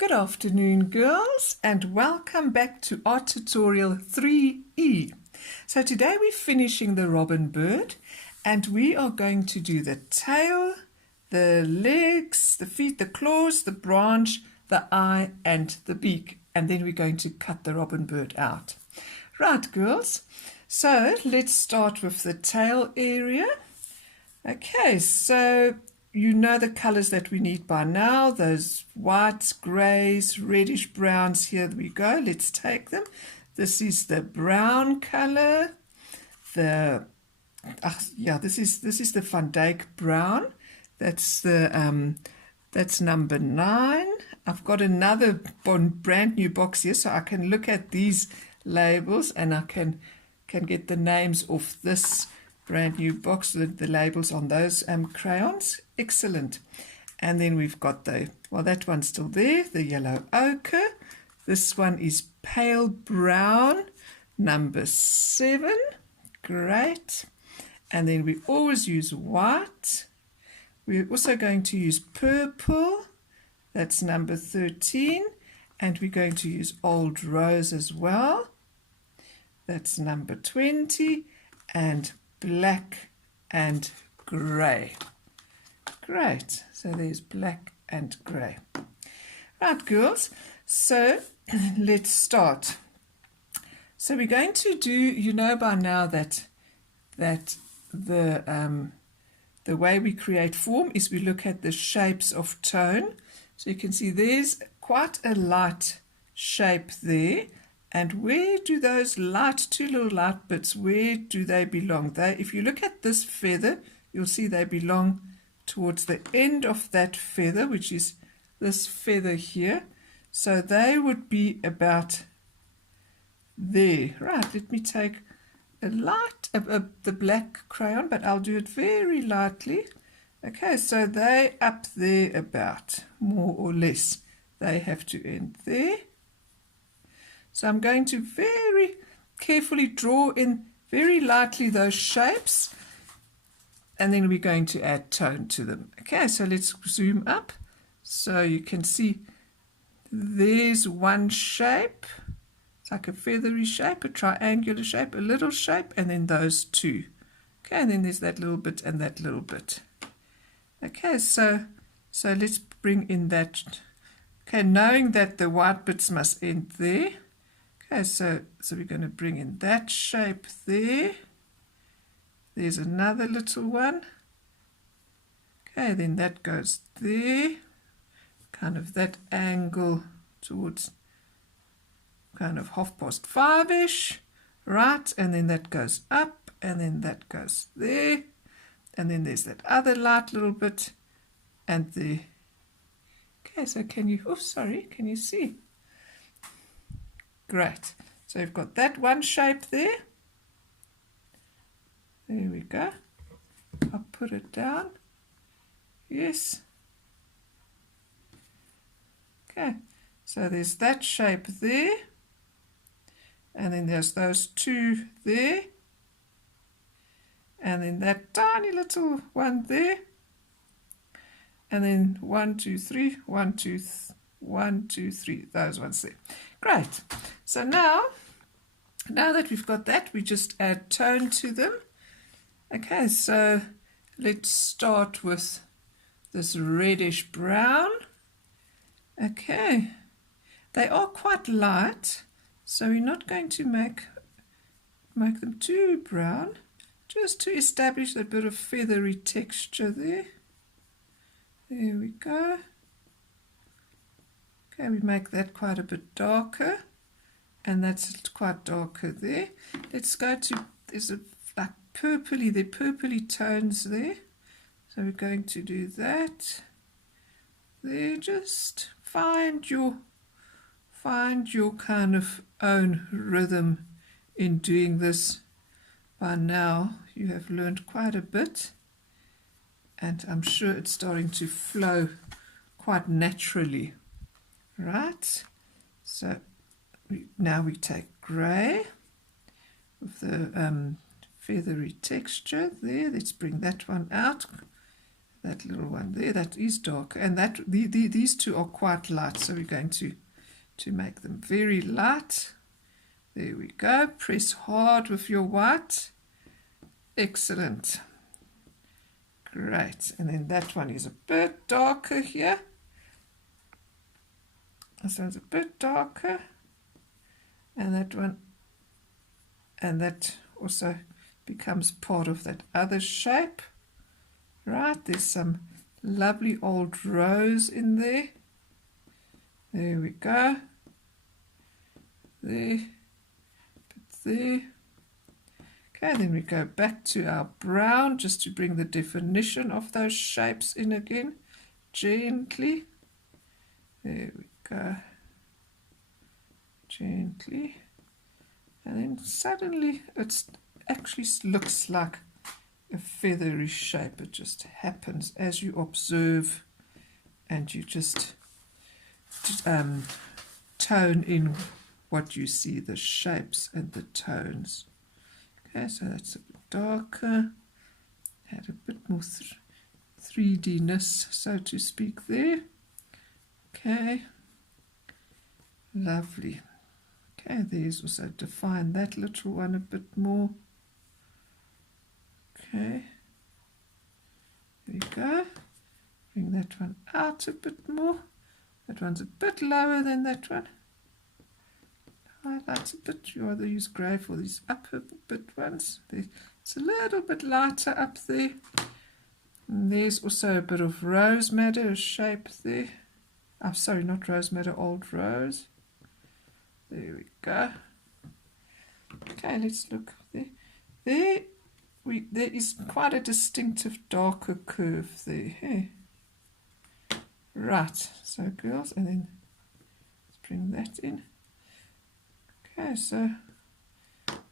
Good afternoon, girls, and welcome back to Art Tutorial 3E. So today we're finishing the robin bird, and we are going to do the tail, the legs, the feet, the claws, the branch, the eye, and the beak. And then we're going to cut the robin bird out. Right, girls, so let's start with the tail area. Okay, so you know the colors that we need by now, those whites, greys, reddish browns. Here we go. Let's take them. This is the brown color. This is the Van Dyke brown. That's the that's number 9. I've got another brand new box here, so I can look at these labels and I can get the names of this brand new box, the labels on those crayons. Excellent. And then we've got that one's still there, the yellow ochre. This one is pale brown, number 7. Great. And then we always use white. We're also going to use purple. That's number 13. And we're going to use old rose as well. That's number 20. And black and grey. Great. So there's black and grey. Right, girls. So let's start. So we're going to do, you know by now that the way we create form is we look at the shapes of tone. So you can see there's quite a light shape there. And where do those two little light bits, where do they belong? If you look at this feather, you'll see they belong towards the end of that feather, which is this feather here. So they would be about there. Right, let me take the black crayon, but I'll do it very lightly. Okay, so they up there about, more or less. They have to end there. So I'm going to very carefully draw in very lightly those shapes, and then we're going to add tone to them. Okay, so let's zoom up so you can see there's one shape. It's like a feathery shape, a triangular shape, a little shape, and then those two. Okay, and then there's that little bit and that little bit. Okay, so let's bring in that. Okay, knowing that the white bits must end there. Okay, so we're going to bring in that shape there. There's another little one. Okay, then that goes there. Kind of that angle towards kind of 5:30-ish. Right, and then that goes up, and then that goes there. And then there's that other light little bit. And the... Okay, so can you see? Great. So you've got that one shape there. There we go. I'll put it down. Yes. Okay. So there's that shape there. And then there's those two there. And then that tiny little one there. And then 1, 2, 3, 1, 2, 1, 2, 3, those ones there. Great. So now that we've got that, we just add tone to them. Okay, so let's start with this reddish brown. Okay, they are quite light, so we're not going to make them too brown, just to establish that bit of feathery texture there. There we go. Okay, we make that quite a bit darker, and that's quite darker there. Let's go to, there's like purpley tones there. So we're going to do that. There, just find your kind of own rhythm in doing this. By now you have learned quite a bit, and I'm sure it's starting to flow quite naturally. Right, so now we take grey with the feathery texture there. Let's bring that one out. that little one there, that is dark, and these two are quite light, so we're going to make them very light. There we go. Press hard with your white. Excellent. Great. And then that one is a bit darker here. This one's a bit darker. And that one, and that also becomes part of that other shape. Right, there's some lovely old rose in there. There we go. There. Put there. Okay, then we go back to our brown just to bring the definition of those shapes in again. Gently. There we go. Gently. And then suddenly it actually looks like a feathery shape. It just happens as you observe and you just tone in what you see, the shapes and the tones. Okay, so that's a bit darker. Had a bit more 3D-ness, so to speak, there. Okay, lovely. Okay, there's also define that little one a bit more. Okay, there you go. Bring that one out a bit more. That one's a bit lower than that one. Highlight a bit. You either use grey for these upper bit ones. It's a little bit lighter up there. And there's also a bit of rose madder shape there. Oh, sorry, not rose madder, old rose. There we go. Okay, let's look there. There is quite a distinctive darker curve there. Hey? Right, so girls, and then let's bring that in. Okay, so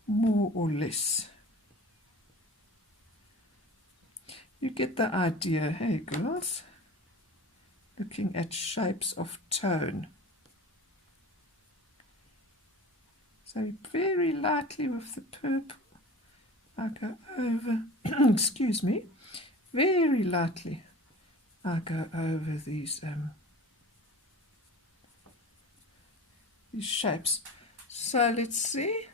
more or less. You get the idea, hey girls? Looking at shapes of tone. So very lightly with the purple, I go over, excuse me, very lightly I go over these shapes. So let's see.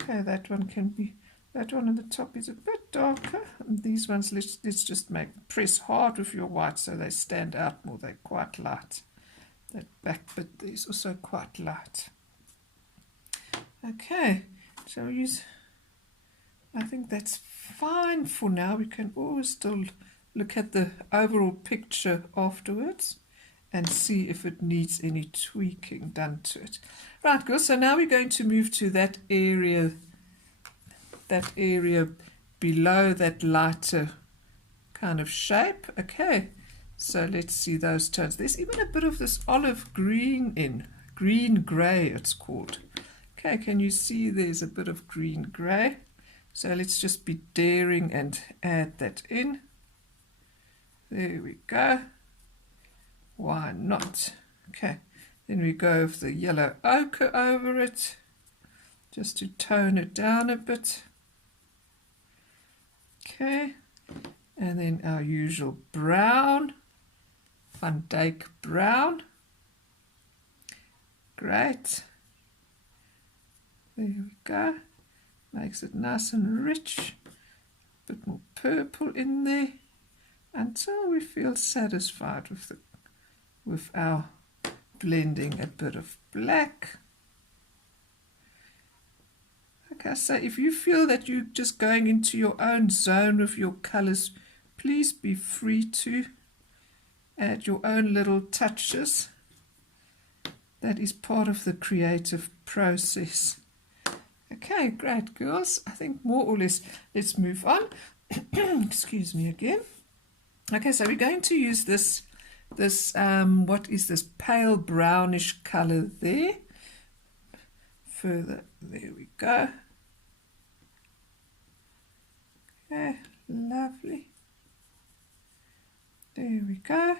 Okay, that one can be, that one on the top is a bit darker. And these ones, let's just press hard with your white so they stand out more. They're quite light. That back bit there is also quite light. Okay, shall we use, I think that's fine for now. We can always still look at the overall picture afterwards and see if it needs any tweaking done to it. Right, girls, so now we're going to move to that area below that lighter kind of shape. Okay, so let's see those tones. There's even a bit of this olive green in, green grey it's called. Okay, can you see there's a bit of green grey? So let's just be daring and add that in. There we go. Why not? Okay, then we go with the yellow ochre over it, just to tone it down a bit. Okay, and then our usual brown, Van Dyck brown. Great. There we go. Makes it nice and rich. A bit more purple in there until we feel satisfied with our blending. A bit of black. Okay, so if you feel that you're just going into your own zone with your colors, please be free to add your own little touches. That is part of the creative process. Okay, great, girls. I think more or less, let's move on. Excuse me again. Okay, so we're going to use this what is this pale brownish color there. Further, there we go. Okay, lovely. There we go.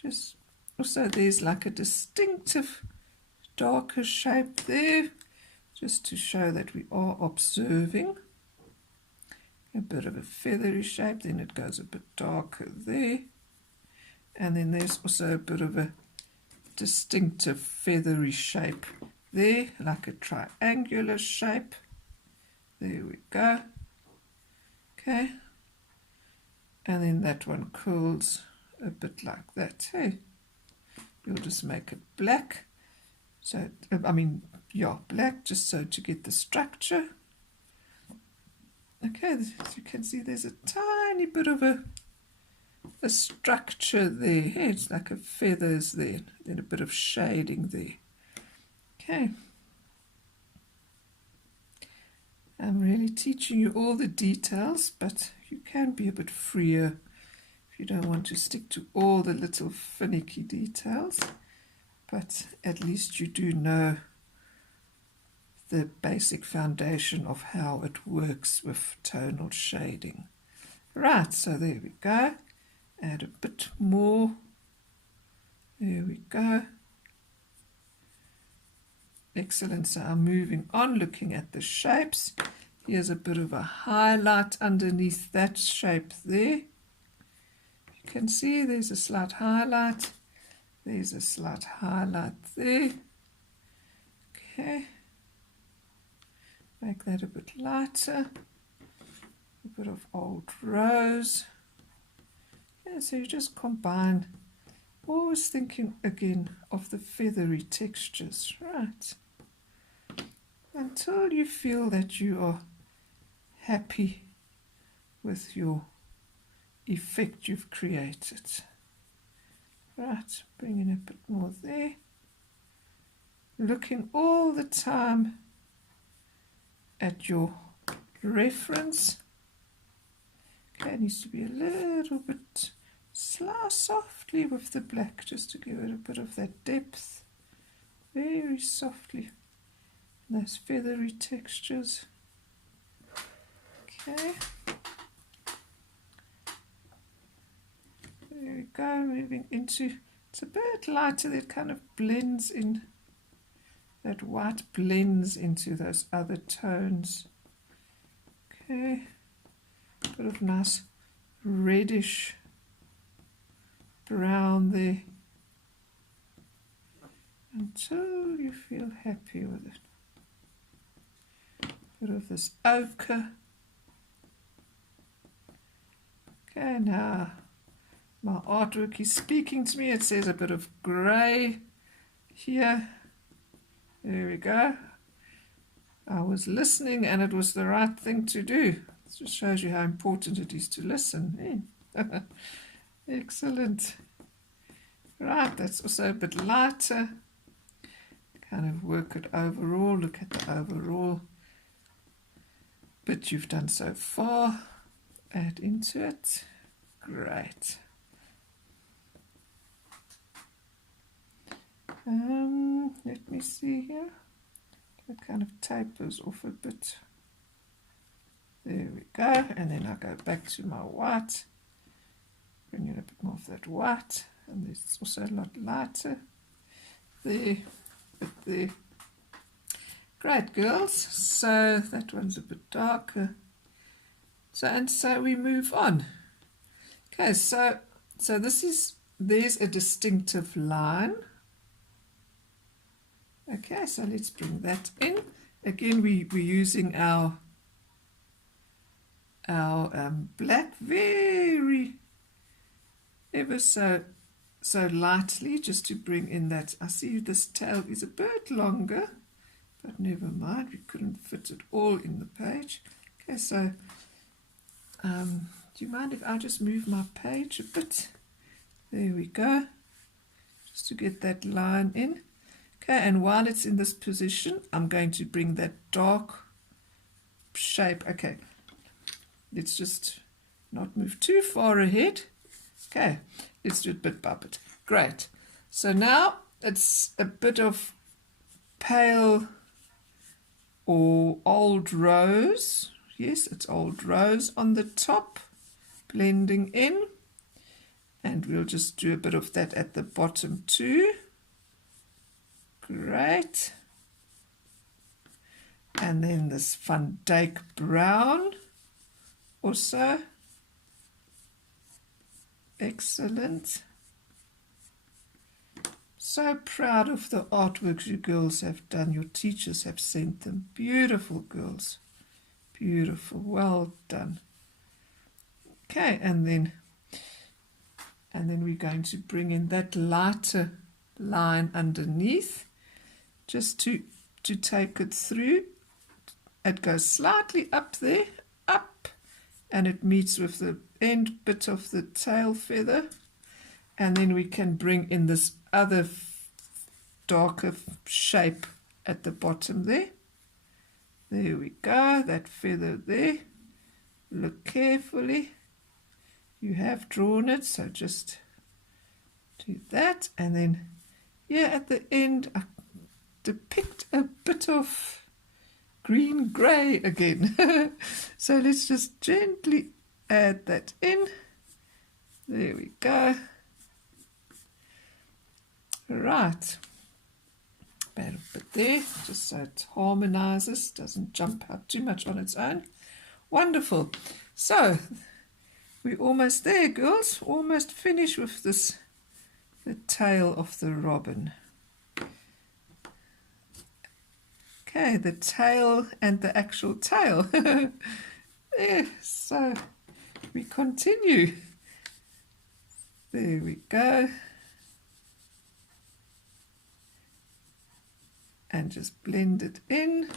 Just also there's like a distinctive darker shape there, just to show that we are observing. a bit of a feathery shape, then it goes a bit darker there, and then there's also a bit of a distinctive feathery shape there, like a triangular shape. There we go. Okay, and then that one curls a bit like that. Hey, we'll just make it black. So black, just so to get the structure. Okay, as you can see, there's a tiny bit of a structure there. Hey, it's like a feathers there, then a bit of shading there. Okay. I'm really teaching you all the details, but you can be a bit freer if you don't want to stick to all the little finicky details. But at least you do know the basic foundation of how it works with tonal shading. Right, so there we go. Add a bit more. There we go. Excellent. So I'm moving on, looking at the shapes. Here's a bit of a highlight underneath that shape there. You can see there's a slight highlight. There's a slight highlight there. Okay. Make that a bit lighter. A bit of old rose. Yeah, so you just combine, always thinking again of the feathery textures, right? Until you feel that you are happy with your effect you've created. Right, bringing a bit more there. Looking all the time at your reference. Okay, it needs to be a little bit softly with the black, just to give it a bit of that depth. Very softly. Those feathery textures. Okay. There we go, moving into, it's a bit lighter, that kind of blends in, that white blends into those other tones. Okay, bit of nice reddish brown there, until you feel happy with it. Bit of this ochre. Okay, now my artwork is speaking to me. It says a bit of grey here. There we go. I was listening and it was the right thing to do. It just shows you how important it is to listen. Excellent. Right, that's also a bit lighter. Kind of work it overall. Look at the overall bit you've done so far. Add into it. Great. Let me see here. It kind of tapers off a bit. There we go. And then I go back to my white. Bring in a bit more of that white. And it's also a lot lighter. There. Bit there. Great, girls. So that one's a bit darker. So we move on. Okay, so there's a distinctive line. Okay, so let's bring that in. Again, we're using our black very ever so lightly, just to bring in that. I see this tail is a bit longer, but never mind, we couldn't fit it all in the page. Okay, so do you mind if I just move my page a bit? There we go, just to get that line in. Okay, and while it's in this position, I'm going to bring that dark shape. Okay, let's just not move too far ahead. Okay, let's do it bit by bit. Great. So now it's a bit of pale or old rose. Yes, it's old rose on the top, blending in. And we'll just do a bit of that at the bottom too. Great. And then this Van Dyke brown or so. Excellent. So proud of the artworks you girls have done. Your teachers have sent them. Beautiful, girls. Beautiful. Well done. Okay, and then we're going to bring in that lighter line underneath, just to take it through. It goes slightly up there, up, and it meets with the end bit of the tail feather. And then we can bring in this other darker shape at the bottom there. There we go, that feather there. Look carefully. You have drawn it, so just do that. And then here at the end, I depict a bit of green-grey again. So let's just gently add that in. There we go. Right. Add a bit there, just so it harmonizes, doesn't jump out too much on its own. Wonderful. So we're almost there, girls. Almost finished with this, the tail of the robin. Okay, the tail and the actual tail. Yeah, so we continue. There we go. And just blend it in.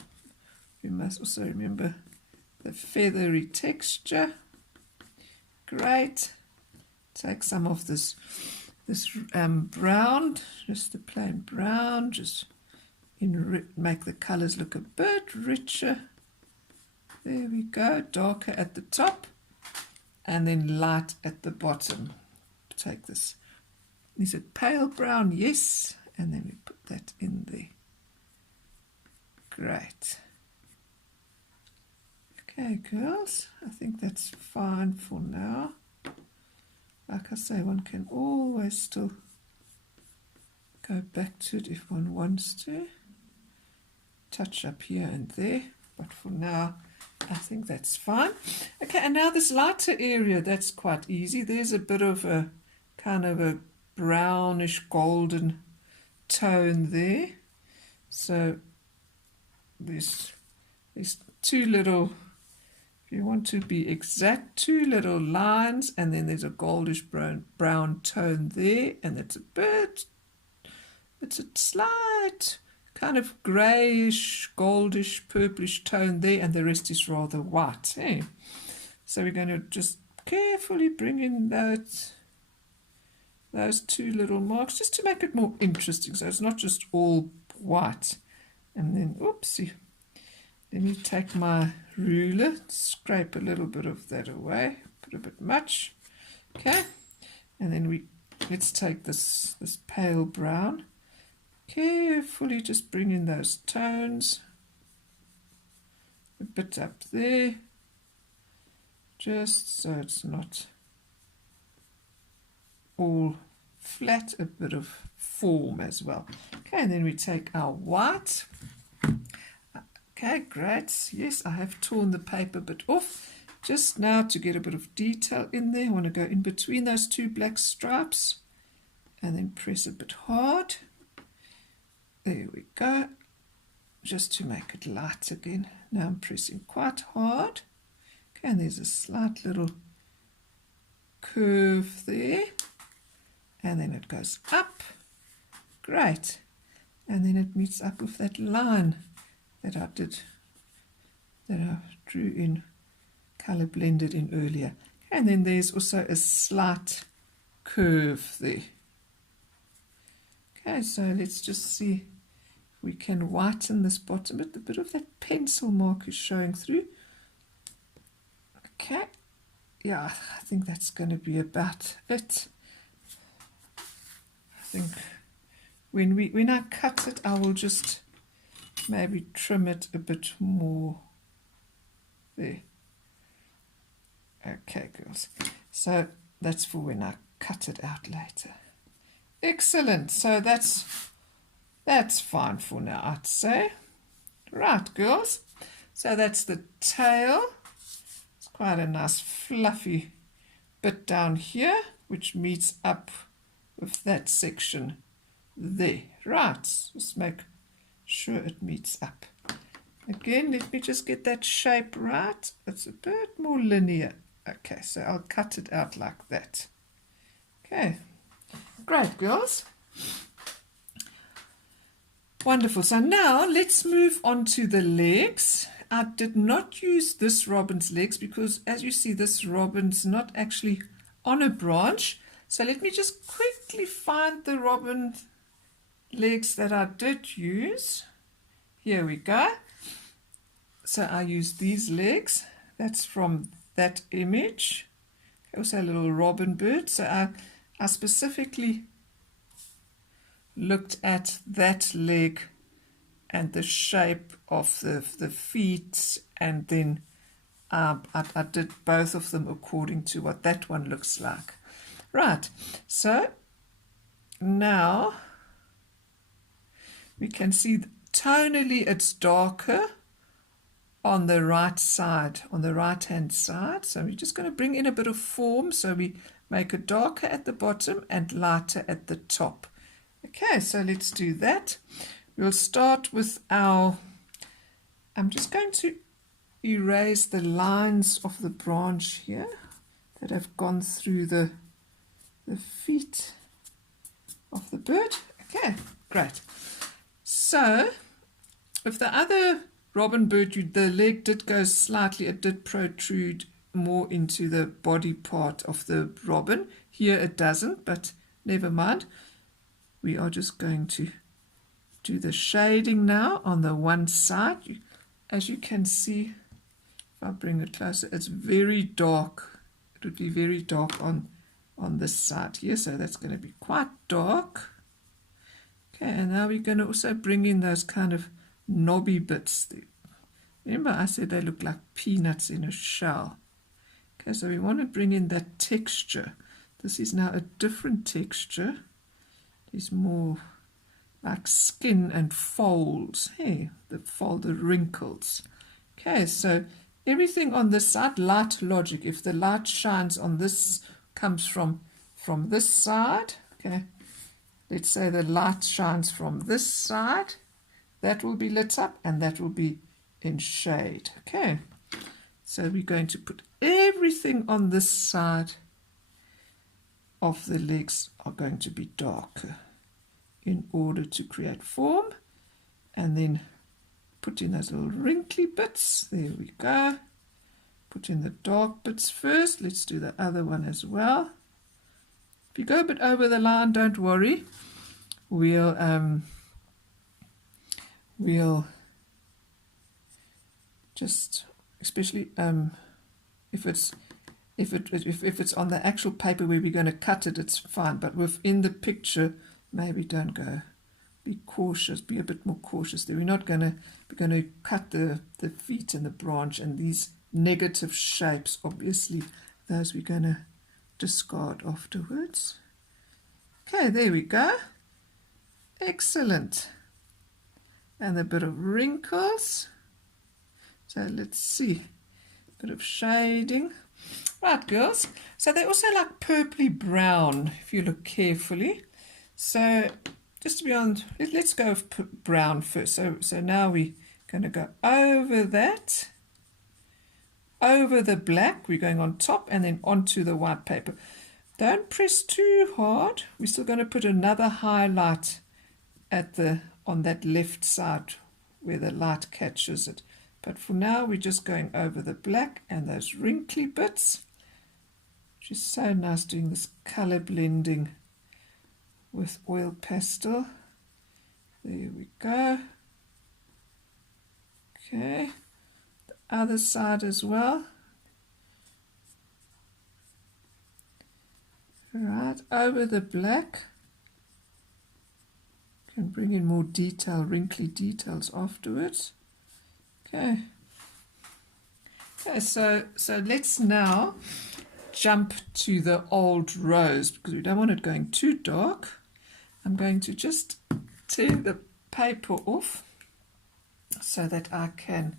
We must also remember the feathery texture. Great. Take some of this brown, just the plain brown, just make the colors look a bit richer. There we go. Darker at the top and then light at the bottom. Take this. Is it pale brown? Yes. And then we put that in there. Great. Okay, girls, I think that's fine for now. Like I say, one can always still go back to it if one wants to. Touch up here and there, but for now, I think that's fine. Okay, and now this lighter area, that's quite easy. There's a bit of a kind of a brownish golden tone there. So there's two little, if you want to be exact, two little lines, and then there's a goldish brown tone there, and it's a slight kind of greyish, goldish, purplish tone there, and the rest is rather white. Eh? So we're going to just carefully bring in those two little marks, just to make it more interesting, so it's not just all white. And then, oopsie, let me take my ruler, scrape a little bit of that away, put a bit much. Okay, and then let's take this pale brown. Carefully just bring in those tones, a bit up there, just so it's not all flat, a bit of form as well. Okay, and then we take our white. Okay, great. Yes, I have torn the paper bit off just now to get a bit of detail in there. I want to go in between those two black stripes and then press a bit hard. There we go, just to make it light again. Now I'm pressing quite hard. Okay, and there's a slight little curve there. And then it goes up. Great. And then it meets up with that line that I drew in, color blended in earlier. And then there's also a slight curve there. Okay, so let's just see. We can whiten this bottom bit. A bit of that pencil mark is showing through. Okay, yeah, I think that's going to be about it. I think when I cut it, I will just maybe trim it a bit more there. Okay, girls. So that's for when I cut it out later. Excellent. So that's fine for now, I'd say. Right, girls. So that's the tail. Let's quite a nice fluffy bit down here, which meets up with that section there. Right, just make sure it meets up. Again, let me just get that shape right. It's a bit more linear. Okay, so I'll cut it out like that. Okay, great, girls. Wonderful. So now let's move on to the legs. I did not use this robin's legs because, as you see, this robin's not actually on a branch. So let me just quickly find the robin legs that I did use. Here we go. So I used these legs. That's from that image. Also a little robin bird. So I specifically looked at that leg and the shape of the feet, and then I did both of them according to what that one looks like. Right, so now we can see tonally it's darker on the right side, on the right hand side. So we're just going to bring in a bit of form, so we make it darker at the bottom and lighter at the top. Okay, so let's do that. We'll start with our, I'm just going to erase the lines of the branch here that have gone through the feet of the bird. Okay, great. So if the other robin bird, the leg did go slightly, it did protrude more into the body part of the robin. Here it doesn't, but never mind. We are just going to do the shading now on the one side. As you can see, if I bring it closer, it's very dark. It would be very dark on this side here, so that's going to be quite dark. Okay, and now we're going to also bring in those kind of knobby bits there. Remember I said they look like peanuts in a shell. Okay, so we want to bring in that texture. This is now a different texture. It's more like skin and folds. Hey, the wrinkles. Okay, so everything on this side, light logic. If the light shines on this, comes from this side. Okay, let's say the light shines from this side. That will be lit up and that will be in shade. Okay, so we're going to put everything on this side of the legs are going to be darker in order to create form, and then put in those little wrinkly bits. There we go. Put in the dark bits first. Let's do the other one as well. If you go a bit over the line, don't worry. We'll just, especially if it's on the actual paper where we're going to cut it, it's fine. But within the picture, maybe don't go. Be cautious. Be a bit more cautious there. We're not going to. We're going to cut the feet and the branch and these negative shapes. Obviously, those we're going to discard afterwards. Okay, there we go. Excellent. And a bit of wrinkles. So let's see. A bit of shading. Right, girls. So they're also like purpley brown if you look carefully. So just to be on, let's go with brown first. So now we're going to go over that, over the black. We're going on top and then onto the white paper. Don't press too hard. We're still going to put another highlight on that left side where the light catches it. But for now, we're just going over the black and those wrinkly bits, which is so nice doing this color blending with oil pastel. There we go. Okay, the other side as well. Right, over the black. Can bring in more detail, wrinkly details afterwards. Okay. Okay, so let's now jump to the old rose because we don't want it going too dark. I'm going to just tear the paper off so that I can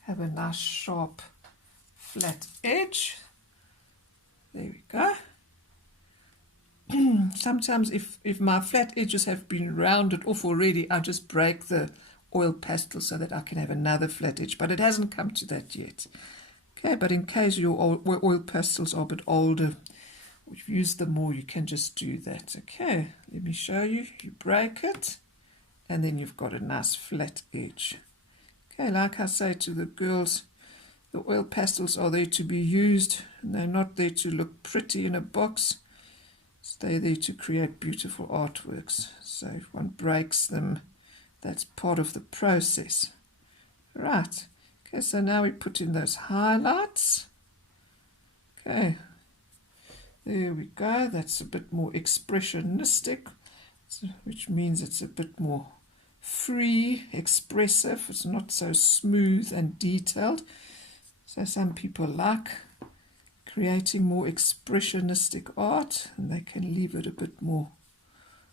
have a nice sharp flat edge. There we go. Sometimes if my flat edges have been rounded off already, I just break the oil pastel so that I can have another flat edge, but it hasn't come to that yet. Okay, but in case your oil pastels are a bit older, you've used them more, you can just do that. Okay, let me show you. You break it, and then you've got a nice flat edge. Okay, like I say to the girls, the oil pastels are there to be used, and they're not there to look pretty in a box. They're there to create beautiful artworks. So if one breaks them, that's part of the process. Right. Okay, so now we put in those highlights. Okay. There we go. That's a bit more expressionistic, which means it's a bit more free, expressive. It's not so smooth and detailed. So some people like creating more expressionistic art, and they can leave it a bit more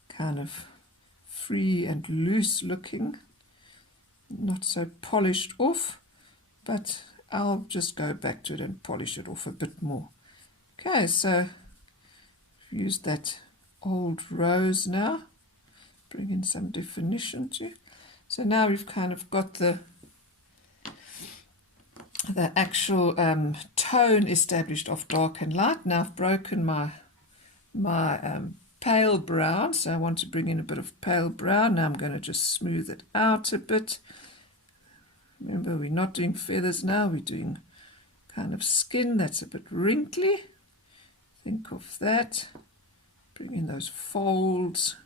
kind of free and loose looking, not so polished off, but I'll just go back to it and polish it off a bit more. Okay, so use that old rose now, bring in some definition too. So now we've kind of got the actual tone established of dark and light. Now I've broken my pale brown, so I want to bring in a bit of pale brown. Now I'm going to just smooth it out a bit. Remember, we're not doing feathers now, we're doing kind of skin that's a bit wrinkly. Think of that. Bring in those folds.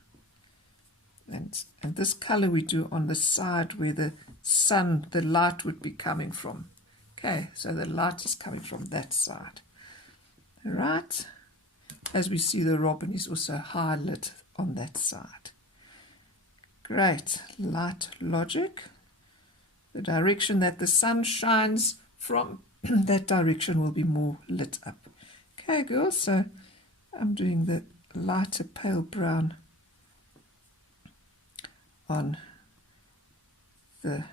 And this color we do on the side where the sun, the light would be coming from. Okay, so the light is coming from that side. All right. As we see, the robin is also highlit on that side. Great. Light logic. The direction that the sun shines from, that direction will be more lit up. Okay, girls, so I'm doing the lighter pale brown on the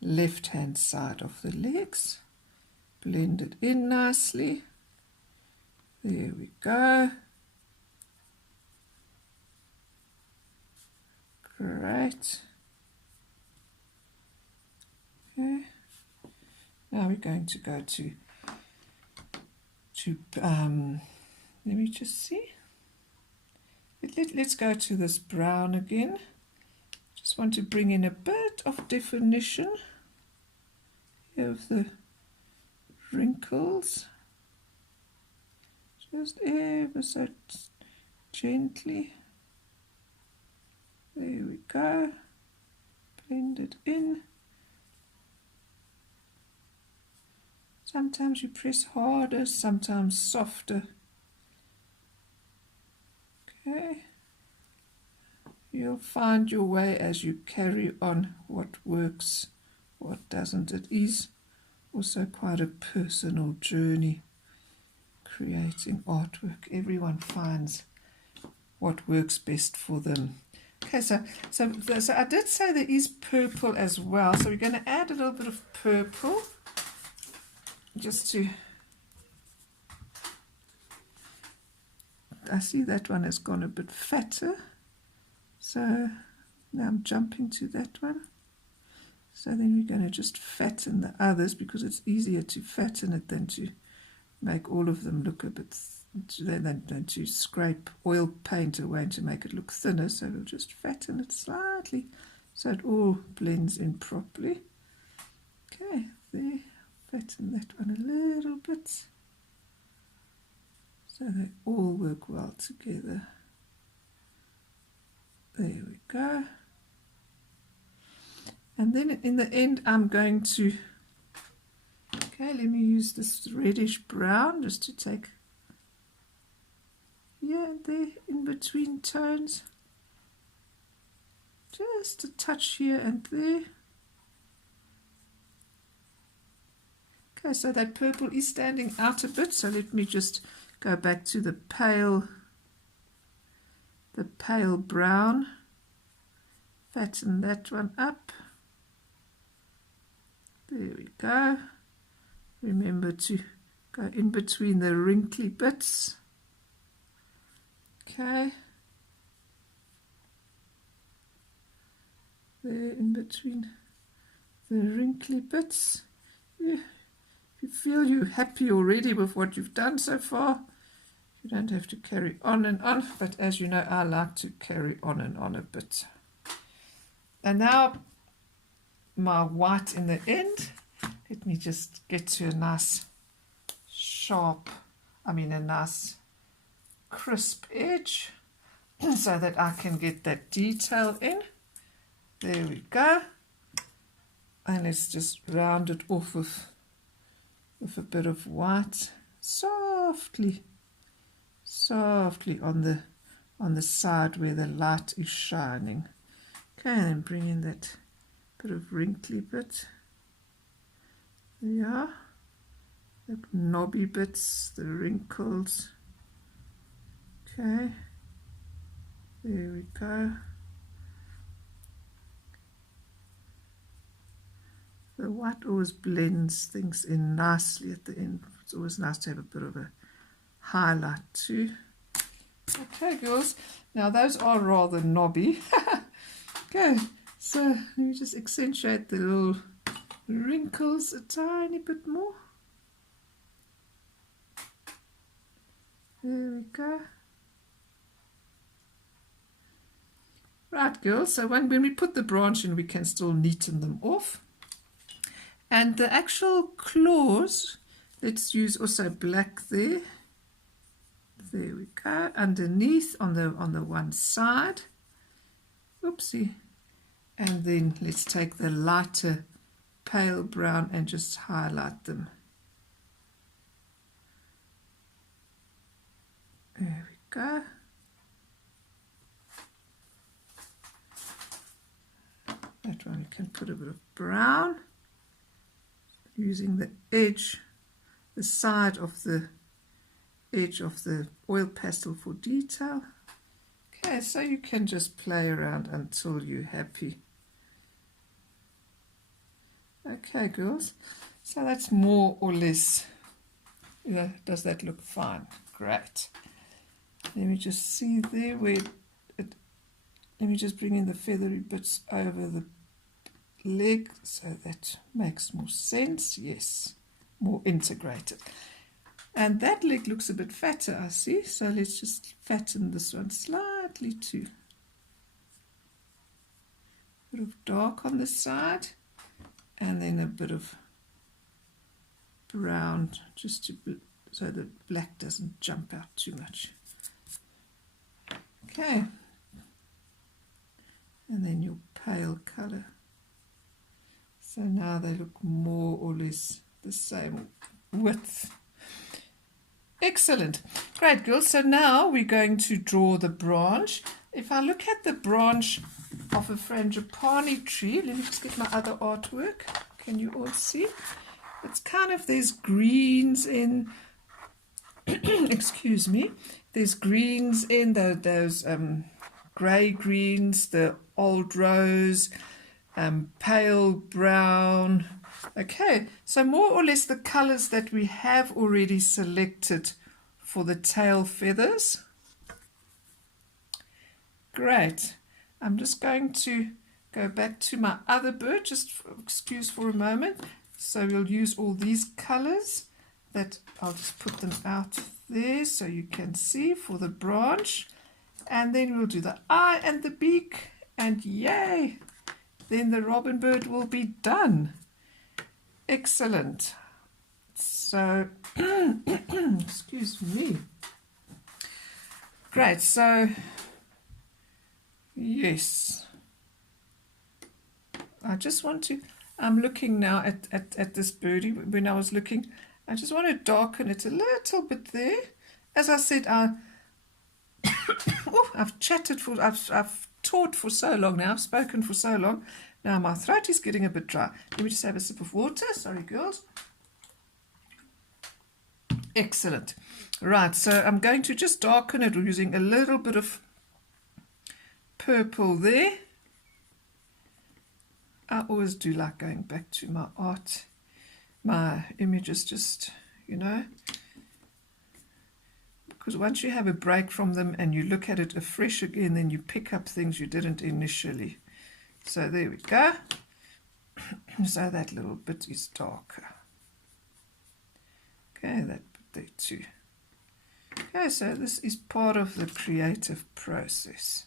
left hand side of the legs. Blend it in nicely. There we go. Great. Okay. Now we're going to go to let me just see. Let's go to this brown again. Just want to bring in a bit of definition here of the wrinkles. Just ever so gently. There we go. Blend it in. Sometimes you press harder, sometimes softer. Okay. You'll find your way as you carry on what works, what doesn't. It is also quite a personal journey creating artwork. Everyone finds what works best for them. Okay, so I did say there is purple as well, so we're going to add a little bit of purple just to, I see that one has gone a bit fatter, so now I'm jumping to that one. So then we're going to just fatten the others, because it's easier to fatten it than to make all of them look a bit, than to scrape oil paint away and to make it look thinner. So we'll just fatten it slightly so it all blends in properly. Okay, there, fatten that one a little bit so they all work well together. There we go. And then in the end I'm going to, okay, let me use this reddish brown just to take here and there in between tones. Just a touch here and there. Okay, so that purple is standing out a bit, so let me just go back to the pale brown. Fatten that one up. There we go. Remember to go in between the wrinkly bits. Okay. There in between the wrinkly bits. Yeah. If you feel you're happy already with what you've done so far, you don't have to carry on and on, but as you know, I like to carry on and on a bit. And now my white in the end. Let me just get to a nice sharp, a nice crisp edge so that I can get that detail in. There we go. And let's just round it off with a bit of white, softly on the side where the light is shining. Okay, and then bring in that bit of wrinkly bit. Yeah, the knobby bits, the wrinkles. Okay, there we go. The white always blends things in nicely at the end. It's always nice to have a bit of a highlight too. Okay, girls, now those are rather knobby. Okay, so let me just accentuate the little wrinkles a tiny bit more. There we go. Right, girls, so when we put the branch in, we can still neaten them off. And the actual claws, let's use also black there. There we go, underneath on the one side. Oopsie. And then let's take the lighter pale brown and just highlight them. There we go. That one we can put a bit of brown using the edge, the side of the edge of the oil pastel for detail. Okay, so you can just play around until you're happy. Okay, girls, so that's more or less, does that look fine? Great. Let me just see there where let me just bring in the feathery bits over the leg so that makes more sense. Yes, more integrated. And that leg looks a bit fatter, I see, so let's just fatten this one slightly too. A bit of dark on the side and then a bit of brown just to so the black doesn't jump out too much. Okay, and then your pale color. So now they look more or less the same width. Excellent. Great, girls. So now we're going to draw the branch. If I look at the branch of a frangipani tree, let me just get my other artwork. Can you all see? It's kind of, there's greens in, excuse me, there's greens in those grey greens, the old rose, pale brown. Okay, so more or less the colors that we have already selected for the tail feathers. Great. I'm just going to go back to my other bird, just excuse for a moment. So we'll use all these colors that I'll just put them out there so you can see for the branch. And then we'll do the eye and the beak, and yay, then the robin bird will be done. Excellent. So, excuse me. Great, so, yes. I just want to, I'm looking now at this birdie. When I was looking, I just want to darken it a little bit there. As I said, I've chatted for, I've taught for so long now, I've spoken for so long. Now my throat is getting a bit dry. Let me just have a sip of water. Sorry, girls. Excellent. Right, so I'm going to just darken it using a little bit of purple there. I always do like going back to my art my images just, because once you have a break from them and you look at it afresh again, then you pick up things you didn't initially. So there we go. So that little bit is darker. Okay, that bit there too. Okay, so this is part of the creative process.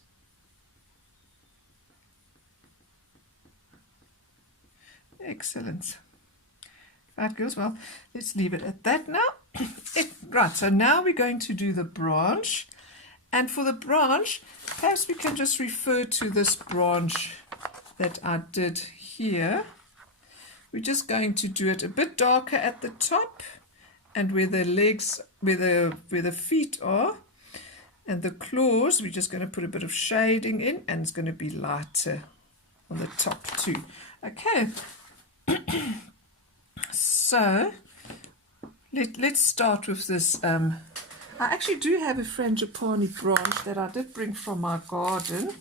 Excellent. Right, girls, well, let's leave it at that now. Right, so now we're going to do the branch. And for the branch, perhaps we can just refer to this branch that I did here. We're just going to do it a bit darker at the top and where the legs, where the feet are, and the claws, we're just going to put a bit of shading in, and it's going to be lighter on the top too. Okay. So let's start with this. I actually do have a frangipani branch that I did bring from my garden,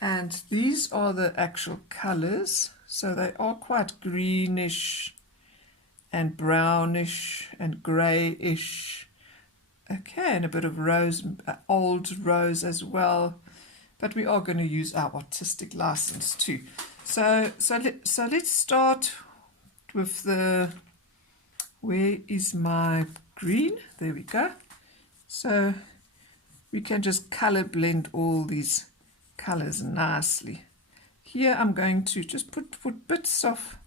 and these are the actual colors. So they are quite greenish and brownish and grayish. Okay, and a bit of rose, old rose as well. But we are going to use our artistic license too. So let's start with the, where is my green? There we go. So we can just color blend all these colors nicely. Here I'm going to just put bits of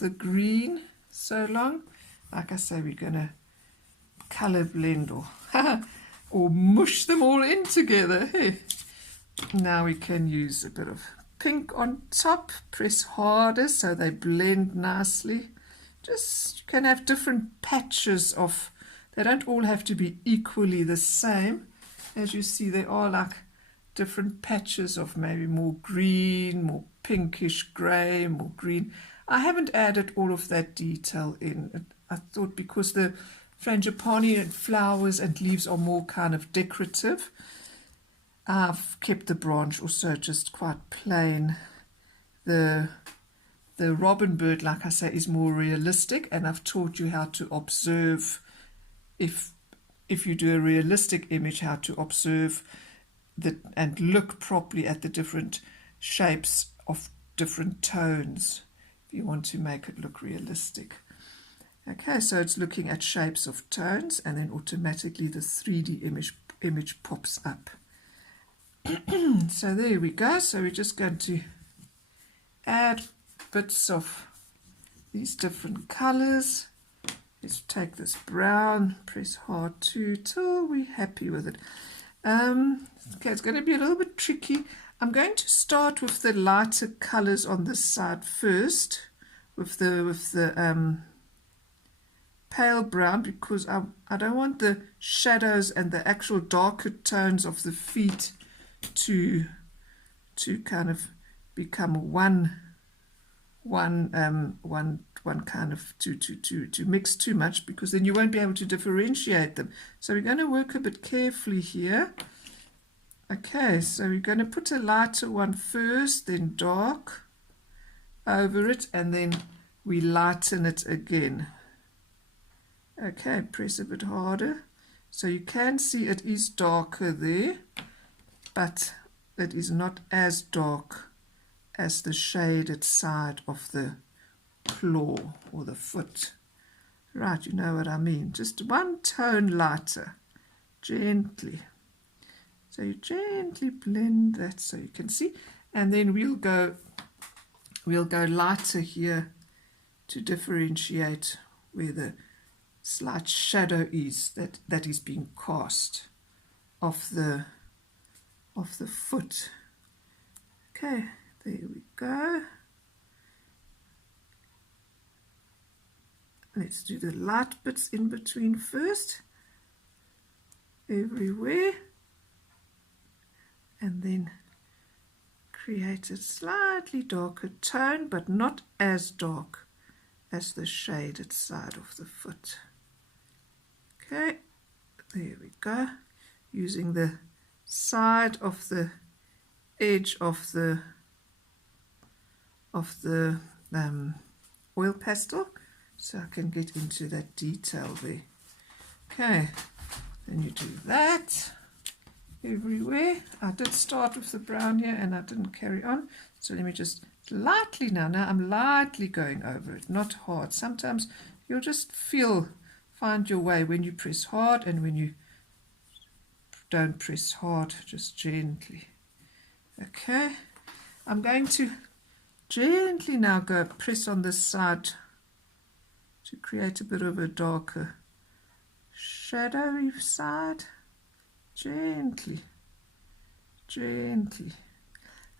the green so long. Like I say, we're going to color blend or mush them all in together. Hey. Now we can use a bit of pink on top, press harder so they blend nicely. Just, you can have different patches of, they don't all have to be equally the same. As you see, they are like different patches of maybe more green, more pinkish grey, more green. I haven't added all of that detail in. I thought because the frangipani and flowers and leaves are more kind of decorative, I've kept the branch also just quite plain. The robin bird, like I say, is more realistic, and I've taught you how to observe, if you do a realistic image, how to observe and look properly at the different shapes of different tones if you want to make it look realistic. Okay, so it's looking at shapes of tones, and then automatically the 3D image pops up. So there we go. So we're just going to add bits of these different colors. Let's take this brown, press hard too till we're happy with it. Okay, it's going to be a little bit tricky. I'm going to start with the lighter colors on this side first, with the pale brown, because I don't want the shadows and the actual darker tones of the feet to kind of become one kind of to mix too much, because then you won't be able to differentiate them. So we're going to work a bit carefully here. Okay, so we're going to put a lighter one first, then dark over it, and then we lighten it again. Okay, press a bit harder. So you can see it is darker there, but it is not as dark as the shaded side of the claw or the foot. Right, you know what I mean. Just one tone lighter, gently. So you gently blend that so you can see, and then we'll go lighter here to differentiate where the slight shadow is that is being cast off the foot. Okay, there we go. Let's do the light bits in between first, everywhere, and then create a slightly darker tone, but not as dark as the shaded side of the foot. Okay, there we go. Using the side of the edge of the oil pastel so I can get into that detail there. Okay, then you do that everywhere. I did start with the brown here and I didn't carry on, so let me just lightly now I'm lightly going over it, not hard. Sometimes you'll just find your way when you press hard and when you don't press hard, just gently. Okay, I'm going to gently now go press on this side to create a bit of a darker shadowy side. Gently, gently.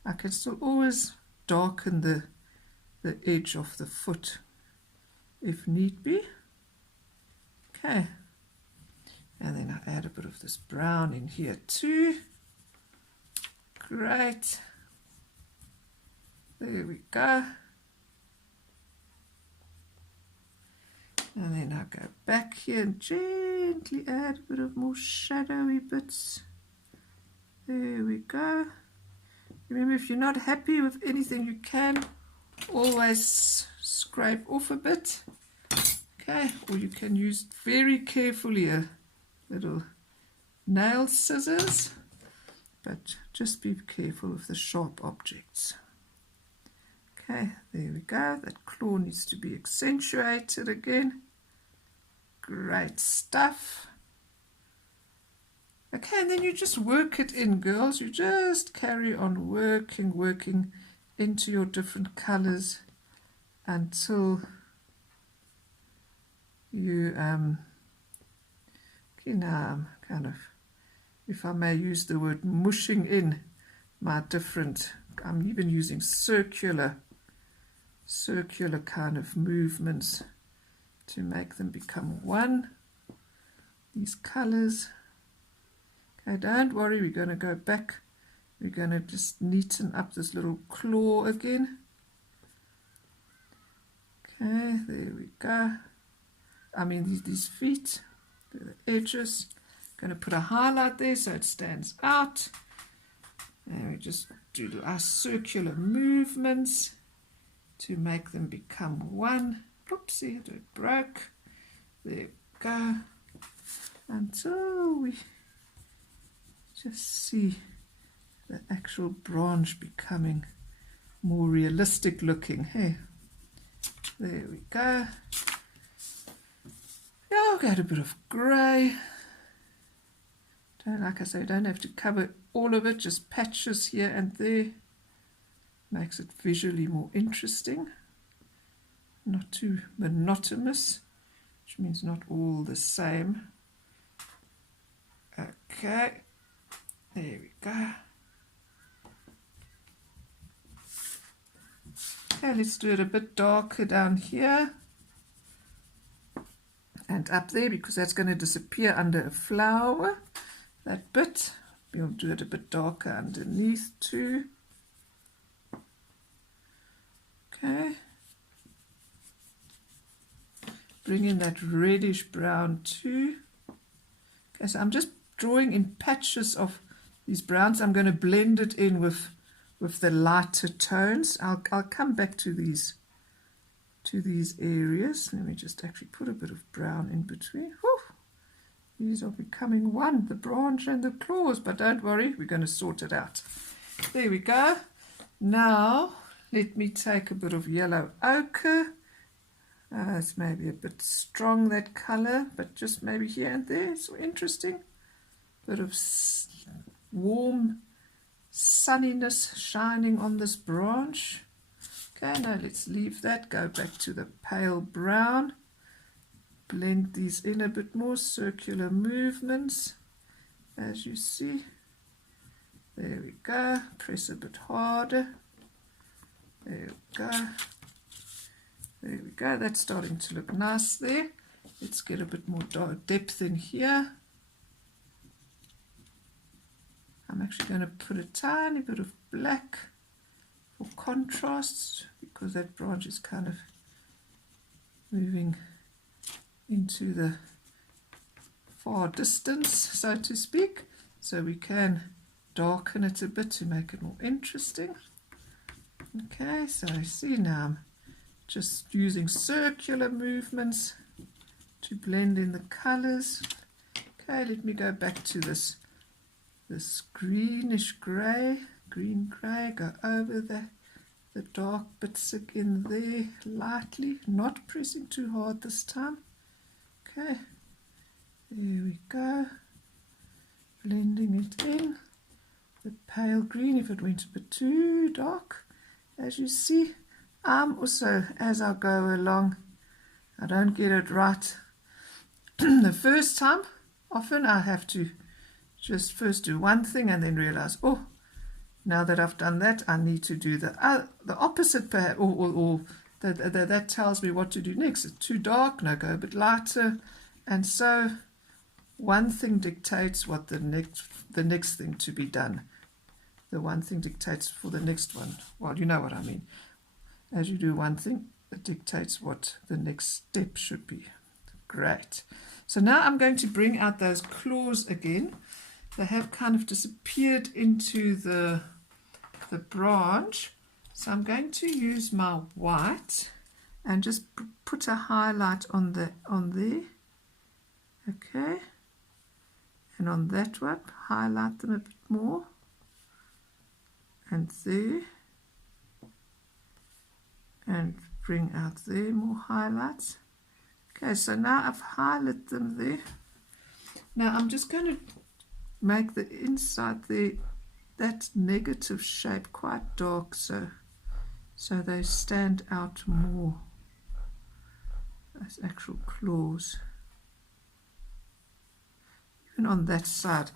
I can still always darken the edge of the foot if need be. Okay, and then I add a bit of this brown in here too. Great. There we go. And then I go back here and gently add a bit of more shadowy bits. There we go. Remember, if you're not happy with anything, you can always scrape off a bit. Okay, or you can use very carefully a little nail scissors, but just be careful with the sharp objects. Okay, there we go. That claw needs to be accentuated again. Great stuff. Okay, and then you just work it in, girls. You just carry on working into your different colors until you okay, now I'm kind of, if I may use the word, mushing in my different, I'm even using circular kind of movements to make them become one, these colors. Okay, don't worry, we're going to go back, we're going to just neaten up this little claw again. Okay, there we go. I mean these feet, the edges. Going to put a highlight there so it stands out, and we just do our circular movements to make them become one. Oopsie, it broke. There we go. Until we just see the actual branch becoming more realistic looking. Hey, there we go. Yeah, I'll get a bit of grey. Like I say, don't have to cover all of it, just patches here and there. Makes it visually more interesting. Not too monotonous, which means not all the same. Okay, there we go. Okay, let's do it a bit darker down here and up there, because that's going to disappear under a flower, that bit. We'll do it a bit darker underneath too. Okay. Bring in that reddish brown too. Okay, so I'm just drawing in patches of these browns. I'm going to blend it in with the lighter tones. I'll come back to these areas. Let me just actually put a bit of brown in between. Whew. These are becoming one, the branch and the claws, but don't worry, we're going to sort it out. There we go. Now let me take a bit of yellow ochre. It's maybe a bit strong, that color, but just maybe here and there. It's interesting. Bit of warm sunniness shining on this branch. Okay, now let's leave that. Go back to the pale brown. Blend these in a bit more, circular movements, as you see. There we go. Press a bit harder. There we go. There we go. That's starting to look nice there. Let's get a bit more depth in here. I'm actually going to put a tiny bit of black for contrast, because that branch is kind of moving into the far distance, so to speak. So we can darken it a bit to make it more interesting. Okay, so I see now I'm just using circular movements to blend in the colors. Okay, let me go back to this greenish grey, green grey, go over the dark bits again there, lightly, not pressing too hard this time. Okay, there we go, blending it in. The pale green, if it went a bit too dark, as you see, I'm also, as I go along, I don't get it right the first time. Often I have to just first do one thing and then realize, oh, now that I've done that, I need to do the opposite, perhaps, or that tells me what to do next. It's too dark, no, go a bit lighter, and so one thing dictates what the next thing to be done. The one thing dictates for the next one. Well, you know what I mean. As you do one thing, it dictates what the next step should be. Great. So now I'm going to bring out those claws again. They have kind of disappeared into the branch. So I'm going to use my white and just put a highlight on there. Okay. And on that one, highlight them a bit more. And there. And bring out there more highlights. Okay, so now I've highlighted them there. Now I'm just going to make the inside there, that negative shape, quite dark, so they stand out more as actual claws. Even on that side.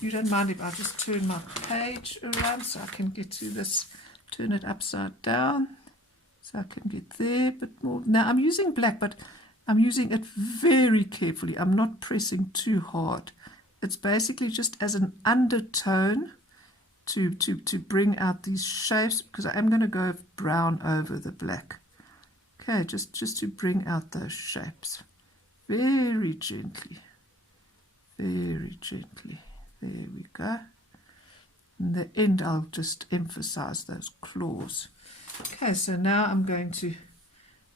You don't mind if I just turn my page around so I can get to this, turn it upside down so I can get there a bit more. Now I'm using black, but I'm using it very carefully. I'm not pressing too hard. It's basically just as an undertone to bring out these shapes, because I am going to go brown over the black. Okay, just to bring out those shapes. Very gently. Very gently. There we go. In the end, I'll just emphasize those claws. Okay, so now I'm going to,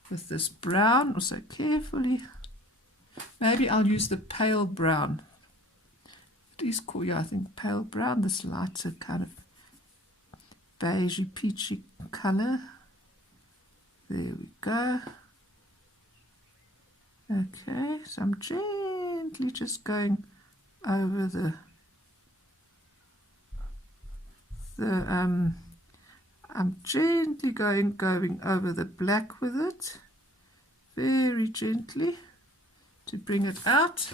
with this brown, also carefully, maybe I'll use the pale brown. It is called, yeah, I think pale brown, this lighter kind of beigey, peachy color. There we go. Okay, so I'm gently just going over I'm gently going over the black with it, very gently, to bring it out.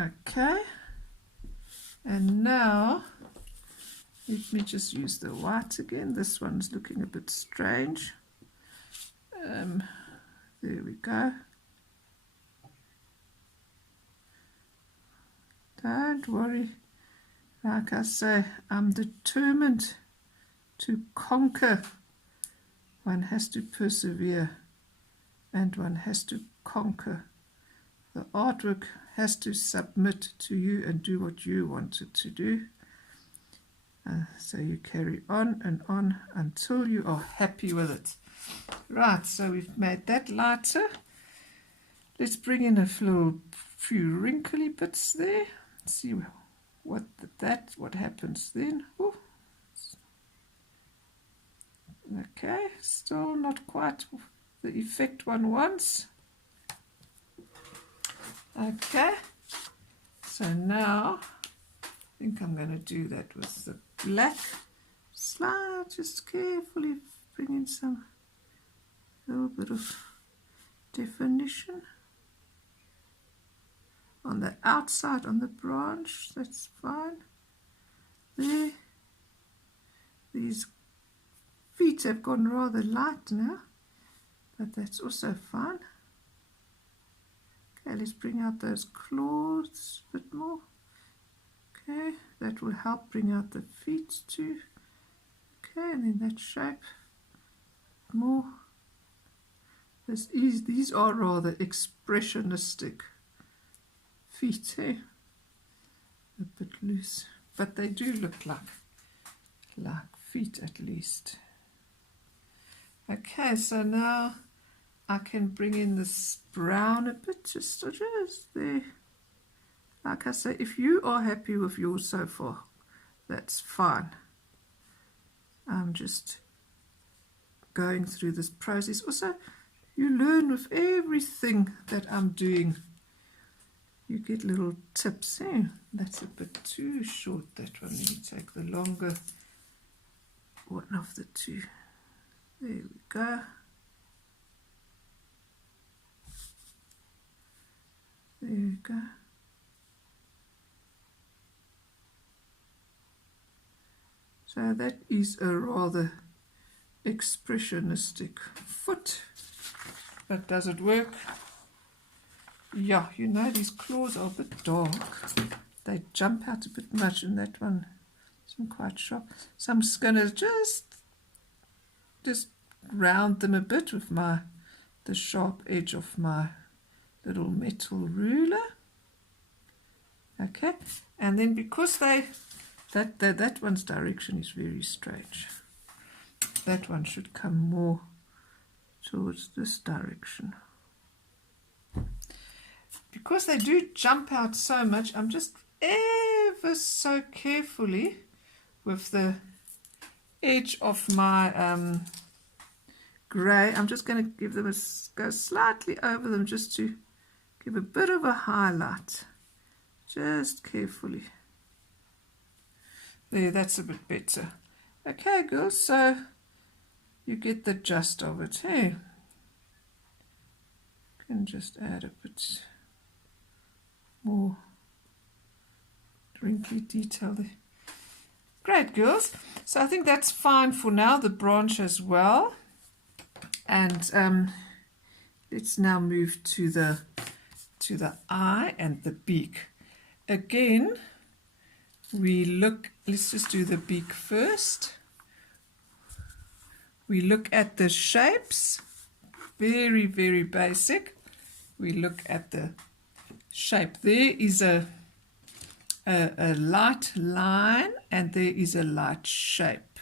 Okay, and now let me just use the white again. This one's looking a bit strange. There we go. Don't worry. Like I say, I'm determined to conquer. One has to persevere and one has to conquer. The artwork has to submit to you and do what you want it to do. So you carry on and on until you are happy with it. Right, so we've made that lighter. Let's bring in a few wrinkly bits there. Let's see what happens then. Ooh. Okay, still not quite the effect one wants. Okay, so now I think I'm going to do that with the black. Slide, just carefully bring in some little bit of definition on the outside, on the branch. That's fine. There, these feet have gone rather light now, but that's also fine. Okay, let's bring out those claws a bit more. Okay, that will help bring out the feet too. Okay, and then that shape more. These are rather expressionistic feet, eh? A bit loose, but they do look like feet at least. Okay, so now I can bring in this brown a bit, just there. Like I say, if you are happy with yours so far, that's fine. I'm just going through this process. Also, you learn with everything that I'm doing. You get little tips. Hey, that's a bit too short, that one. You take the longer one of the two. There we go. There we go. So that is a rather expressionistic foot. But does it work? Yeah, you know, these claws are a bit dark. They jump out a bit much, and that one isn't quite sharp. So I'm just going to just round them a bit with the sharp edge of my little metal ruler. Okay, and then because that one's direction is very strange, that one should come more towards this direction. Because they do jump out so much, I'm just ever so carefully with the edge of my grey. I'm just going to give them go slightly over them just to give a bit of a highlight. Just carefully. There, that's a bit better. Okay, girls, so you get the gist of it. Hey, can just add a bit more wrinkly detail there. Great, girls. So I think that's fine for now, the branch as well. And let's now move to the eye and the beak. Again, let's just do the beak first. We look at the shapes, very, very basic. We look at the shape. There is a light line and there is a light shape.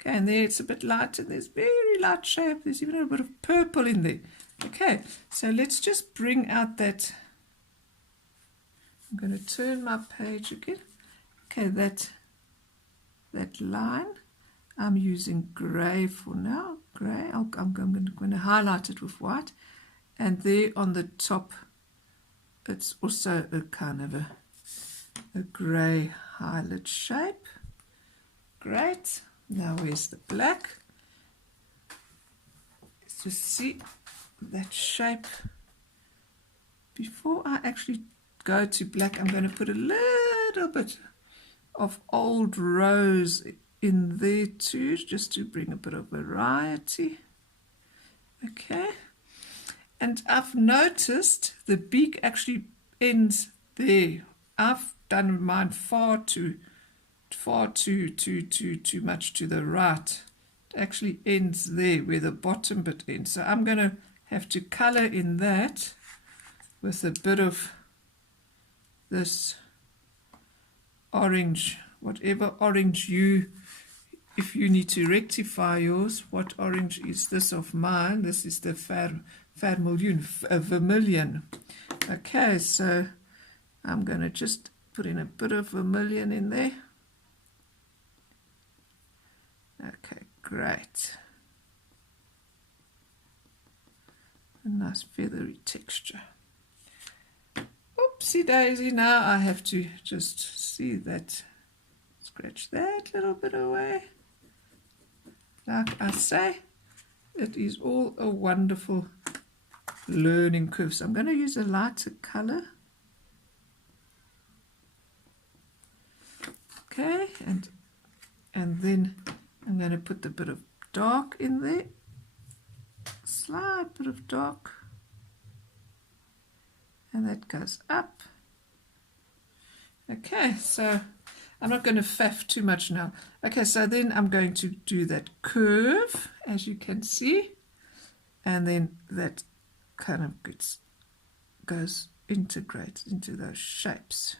Okay, and there it's a bit light and there's very light shape. There's even a bit of purple in there. Okay, so let's just bring out that. I'm going to turn my page again. Okay, that line. I'm using grey for now. Grey. I'm going to highlight it with white. And there on the top, it's also a kind of a grey highlight shape. Great. Now where's the black? Let's just see that shape. Before I actually go to black, I'm going to put a little bit of old rose in there too, just to bring a bit of variety. Okay. And I've noticed the beak actually ends there. I've done mine far too much to the right. It actually ends there where the bottom bit ends. So I'm going to have to color in that with a bit of this orange, whatever orange if you need to rectify yours. What orange is this of mine? This is the vermilion. Okay, so I'm going to just put in a bit of vermilion in there. Okay, great. A nice feathery texture. Oopsie daisy, now I have to just see that, scratch that little bit away. Like I say, it is all a wonderful learning curve. So I'm going to use a lighter color. Okay, and then I'm going to put a bit of dark in there, slight bit of dark, and that goes up. Okay, so I'm not going to faff too much now. Okay, so then I'm going to do that curve, as you can see, and then that kind of integrates into those shapes.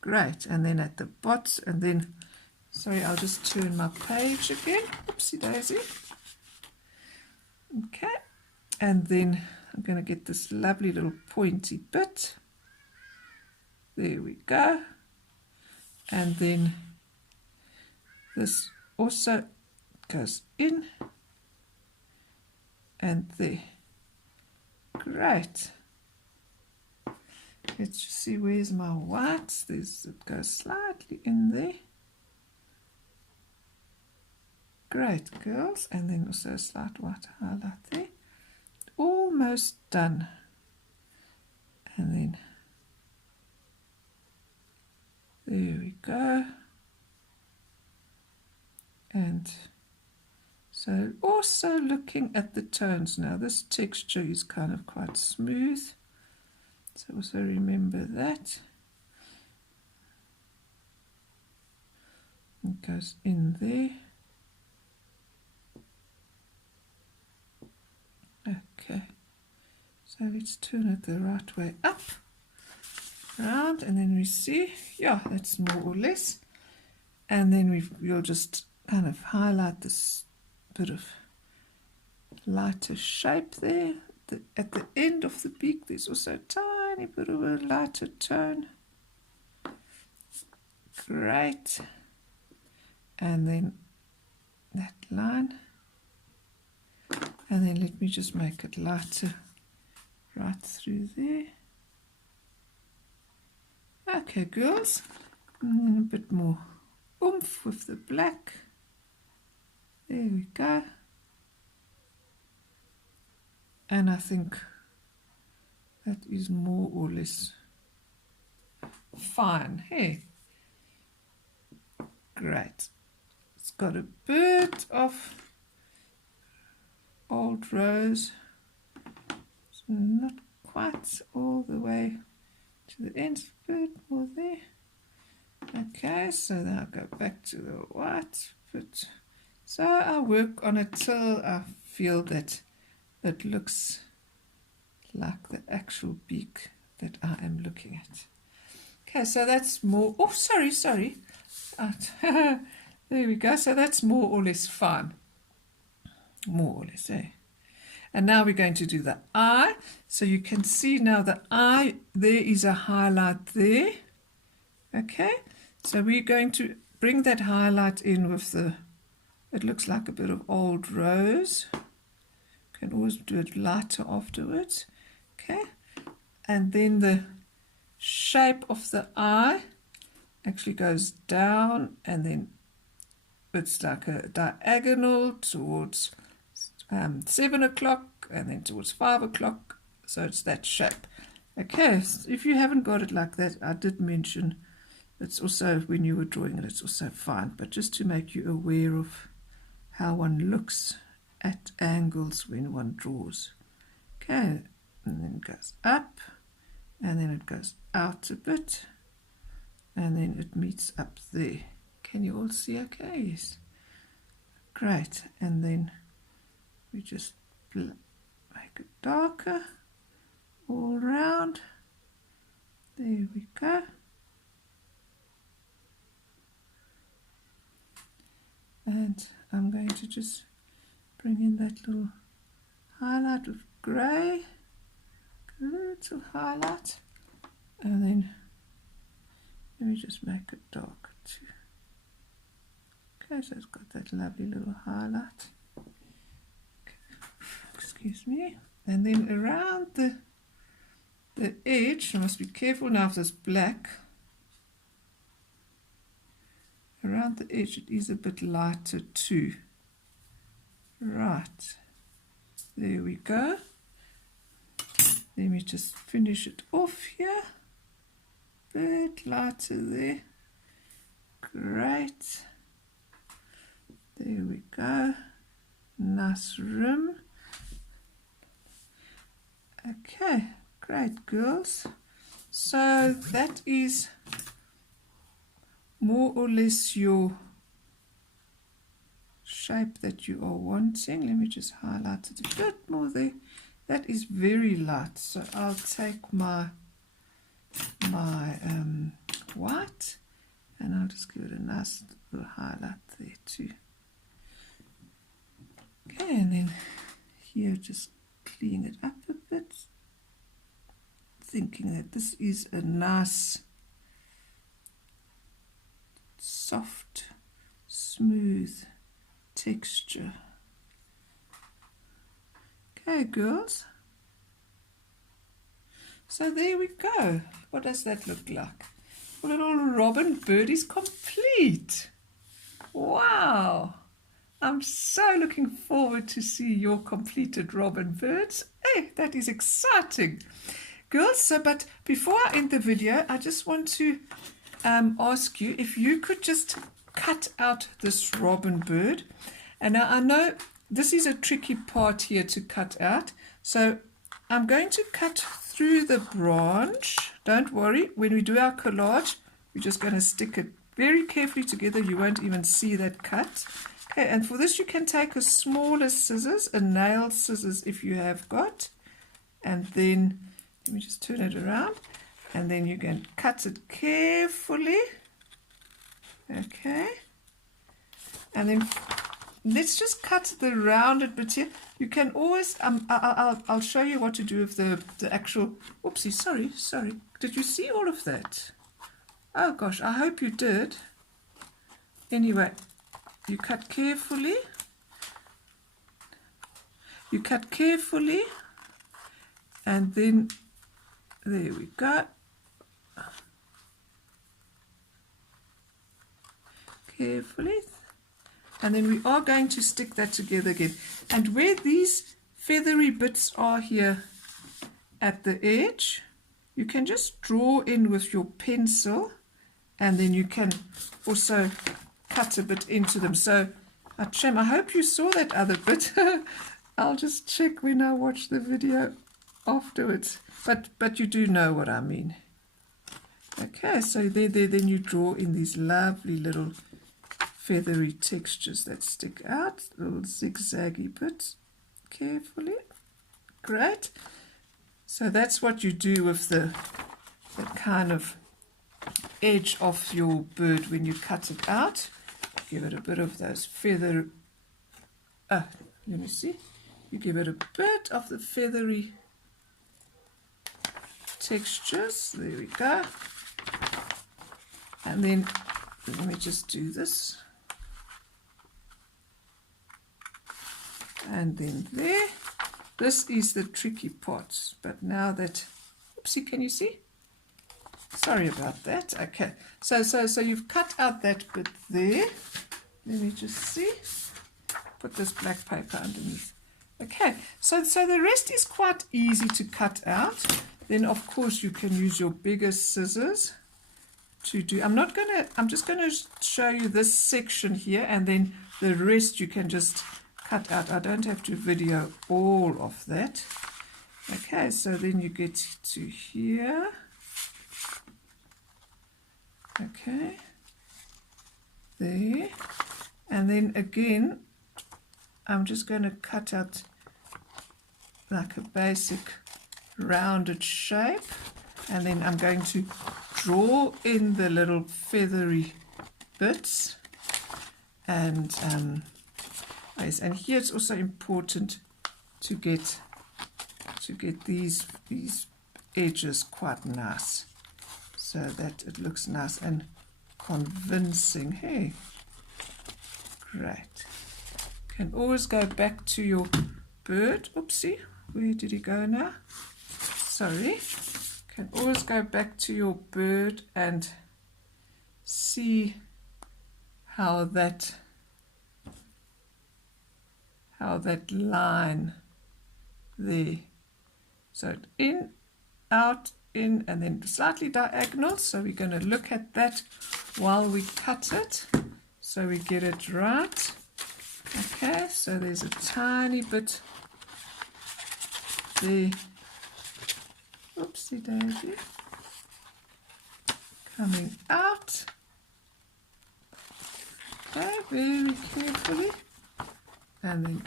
Great, and then at the bottom, and then Sorry, I'll just turn my page again. Oopsie daisy. Okay, and then I'm going to get this lovely little pointy bit. There we go. And then this also goes in and there. Great. Let's just see, where's my white? It goes slightly in there. Great, girls. And then also a slight white highlight there. Almost done. And then there we go. And so also looking at the tones now, this texture is kind of quite smooth. So also remember that. It goes in there. Okay, so let's turn it the right way up, round, and then we see, yeah, that's more or less. And then we'll just kind of highlight this bit of lighter shape there. At the end of the beak, there's also a tiny bit of a lighter tone. Great. And then that line. And then let me just make it lighter right through there. Okay, girls. And then a bit more oomph with the black. There we go. And I think that is more or less fine. Hey, great. It's got a bit of old rose. It's not quite all the way to the end. A bit more there. Okay, so now I'll go back to the white bit. So I'll work on it till I feel that it looks like the actual beak that I am looking at. Okay, so that's more, oh, sorry. There we go. So that's more or less fine. More or less, eh? And now we're going to do the eye. So you can see now the eye, there is a highlight there. Okay, so we're going to bring that highlight in with the, it looks like a bit of old rose. Can always do it lighter afterwards. Okay, and then the shape of the eye actually goes down, and then it's like a diagonal towards 7 o'clock and then towards 5 o'clock. So it's that shape. Okay, so if you haven't got it like that, I did mention it's also, when you were drawing it, it's also fine, but just to make you aware of how one looks at angles when one draws. Okay, and then it goes up, and then it goes out a bit, and then it meets up there. Can you all see okay? Yes. Great. And then we just make it darker all round. There we go. And I'm going to just bring in that little highlight with grey, a little highlight, and then let me just make it darker too. Okay, so it's got that lovely little highlight. Okay. Excuse me. And then around the edge, I must be careful now of this black. Around the edge it is a bit lighter too. Right, there we go. Let me just finish it off here. Bit lighter there. Great. There we go. Nice rim. Okay, great girls. So that is more or less your shape that you are wanting. Let me just highlight it a bit more there. That is very light, so I'll take my white and I'll just give it a nice little highlight there too. Okay, and then here just clean it up a bit, thinking that this is a nice, soft, smooth texture. Okay, girls. So there we go. What does that look like? A little robin bird is complete. Wow. I'm so looking forward to see your completed robin birds. Hey, that is exciting. Girls, so but before I end the video, I just want to ask you if you could just cut out this robin bird. And now I know this is a tricky part here to cut out. So I'm going to cut through the branch. Don't worry, when we do our collage, we're just going to stick it very carefully together. You won't even see that cut. Okay, and for this you can take a smaller scissors, a nail scissors if you have got. And then, let me just turn it around. And then you can cut it carefully. Okay. And then let's just cut the rounded bit here. You can always, I'll show you what to do with the actual, oopsie, sorry. Did you see all of that? Oh gosh, I hope you did. Anyway, you cut carefully. You cut carefully. And then, there we go. Carefully. And then we are going to stick that together again. And where these feathery bits are here at the edge, you can just draw in with your pencil, and then you can also cut a bit into them. So, Achem, I hope you saw that other bit. I'll just check when I watch the video afterwards. But you do know what I mean. Okay, so then you draw in these lovely little feathery textures that stick out, little zigzaggy bits, carefully. Great. So that's what you do with the kind of edge of your bird when you cut it out. Give it a bit of those feather, let me see. You give it a bit of the feathery textures. There we go. And then let me just do this. And then there. This is the tricky part. But now that, oopsie, can you see? Sorry about that. Okay. So you've cut out that bit there. Let me just see. Put this black paper underneath. Okay. So the rest is quite easy to cut out. Then of course you can use your bigger scissors to do. I'm just gonna show you this section here, and then the rest you can just cut out. I don't have to video all of that. Okay, so then you get to here. Okay, there, and then again I'm just going to cut out like a basic rounded shape, and then I'm going to draw in the little feathery bits. And and here it's also important to get these edges quite nice, so that it looks nice and convincing. Hey, great. Can always go back to your bird. Oopsie, where did he go now? Sorry. Can always go back to your bird and see how that line there. So in, out, in, and then slightly diagonal. So we're going to look at that while we cut it, so we get it right. Okay, so there's a tiny bit there. Oopsie daisy. Coming out. Okay, very carefully. And then,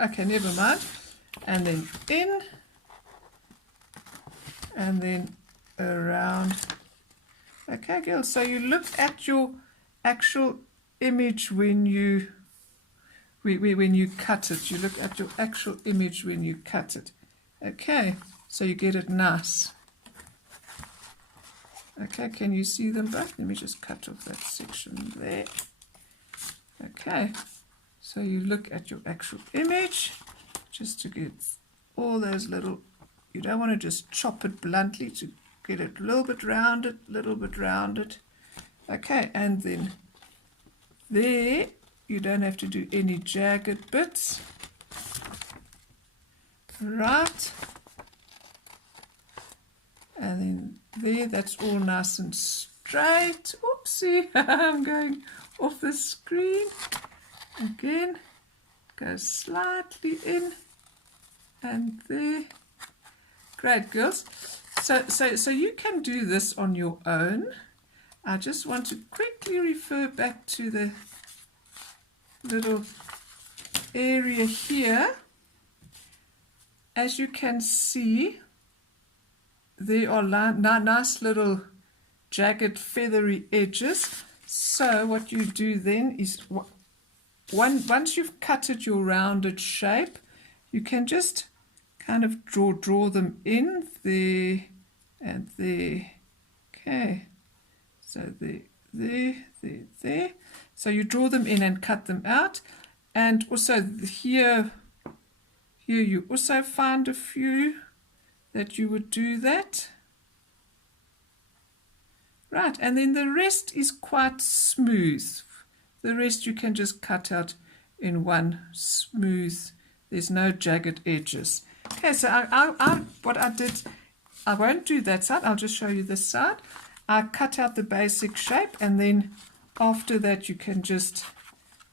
okay, never mind. And then in, and then around. Okay, girls, so you look at your actual image when you cut it. You look at your actual image when you cut it. Okay, so you get it nice. Okay, can you see them both? Let me just cut off that section there. Okay, so you look at your actual image just to get all those little, you don't want to just chop it bluntly, to get it a little bit rounded. Okay, and then there, you don't have to do any jagged bits. Right. And then there, that's all nice and straight. Oopsie, I'm going off the screen. Again, go slightly in. And there. Great, girls. So you can do this on your own. I just want to quickly refer back to the little area here. As you can see, there are nice little jagged feathery edges. So what you do then is, once you've cutted your rounded shape, you can just kind of draw them in there and there. Okay, so there. So you draw them in and cut them out. And also here you also find a few that you would do that. Right, and then the rest is quite smooth. The rest you can just cut out in one smooth. There's no jagged edges. Okay, so what I did, I won't do that side, I'll just show you this side. I cut out the basic shape, and then after that you can just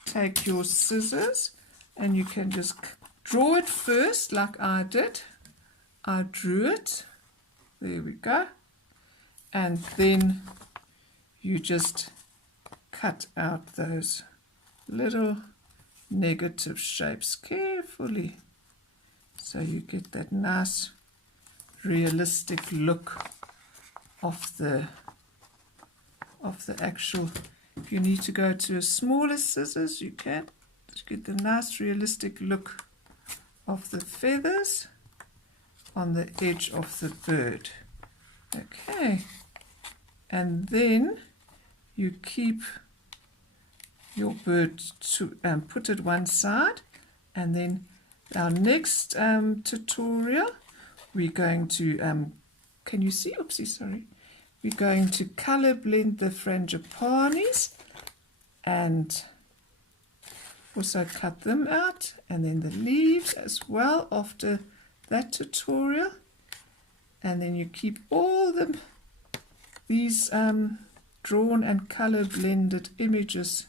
take your scissors and you can just draw it first like I did. I drew it. There we go. And then you just cut out those little negative shapes carefully, so you get that nice realistic look of the actual. If you need to go to a smaller scissors, you can just get the nice realistic look of the feathers on the edge of the bird. Okay, and then you keep your bird to put it one side, and then our next tutorial we're going to can you see? Oopsie, sorry. We're going to color blend the frangipanis and also cut them out, and then the leaves as well after that tutorial. And then you keep all these drawn and color blended images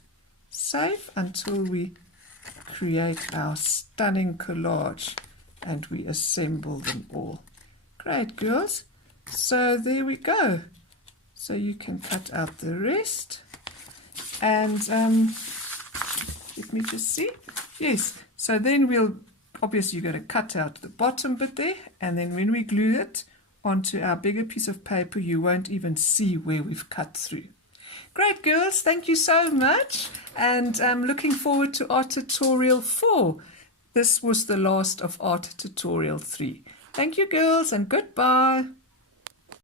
safe until we create our stunning collage and we assemble them all. Great, girls. So there we go. So you can cut out the rest. And let me just see. Yes, so then we'll, obviously you're going to cut out the bottom bit there, and then when we glue it onto our bigger piece of paper, you won't even see where we've cut through. Great, girls, thank you so much, and I'm looking forward to art tutorial 4. This was the last of art tutorial 3. Thank you, girls, and goodbye.